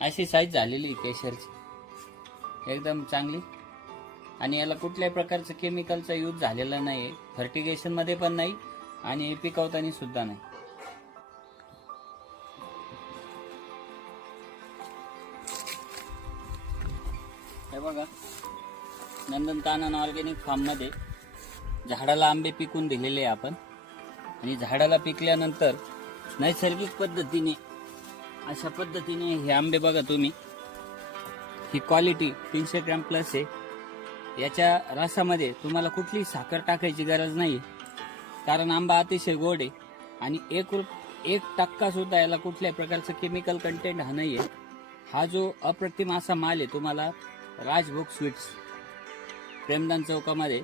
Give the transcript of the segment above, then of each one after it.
अशी साईज झालेली आहे केशरची. एकदम चांगली. आणि याला कुठल्याही प्रकारचं केमिकलचा यूज झालेला नाही आहे फर्टिगेशनमध्ये पण नाही आणि पिकवताना सुद्धा नाही. हे बघा. नंदन कानन ऑर्गॅनिक फार्ममध्ये झाडाला आंबे पिकून दिलेले आहे आपण. आणि झाडाला पिकल्यानंतर नैसर्गिक पद्धतीने अशा पद्धतीने हे आंबे बघा तुम्ही. ही क्वालिटी तीनशे ग्रॅम प्लस आहे. याच्या रसामध्ये तुम्हाला कुठलीही साखर टाकायची गरज नाही कारण आंबा अतिशय गोड आहे. आणि एक रुप एक टक्का सुद्धा याला कुठल्याही प्रकारचं केमिकल कंटेंट हा नाही आहे हा जो अप्रतिम असा माल आहे तुम्हाला राजभोग स्वीट्स प्रेमदान चौकामध्ये.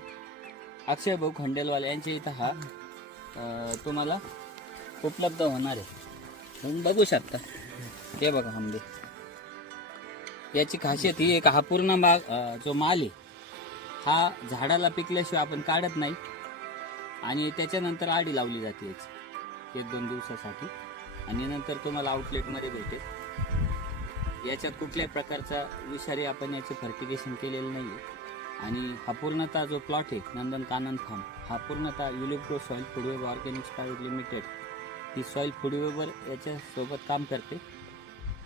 अक्षय भाऊ खंडेलवाले यांच्या इथं हा तुम्हाला उपलब्ध होणार आहे. तुम्ही बघू शकता. हे बघा आंबे याची खासियत ही एक हा पूर्ण माग जो माल आहे हा झाडाला पिकल्याशिवाय आपण काढत नाही. आणि त्याच्यानंतर आडी लावली जाते याची एक दोन दिवसासाठी. आणि नंतर तुम्हाला आउटलेटमध्ये भेटेल. याच्यात कुठल्याही प्रकारचा विषारी आपण याचे फर्टिगेशन केलेलं नाही आहे आणि हा पूर्णतः जो प्लॉट आहे नंदन कानन फार्म हा पूर्णतः युलिप्रो soil food web organics private limited ही सॉईल फुडवेबर याच्यासोबत काम करते.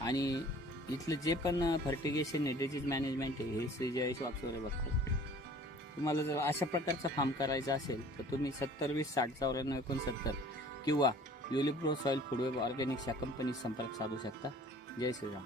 आणि इथलं जे पण फर्टिगेशन आहे डिजीज मॅनेजमेंट आहे हे श्री जयेश वागचोरे बघतात. तुम्हाला जर अशा प्रकारचा फार्म करायचा असेल तर तुम्ही सत्तर वीस साठ चौऱ्याण्णव एकोणसत्तर किंवा युलिप्रो सॉईल फूडवेब ऑर्गॅनिक्स या कंपनीत संपर्क साधू शकता. जय श्रीराम.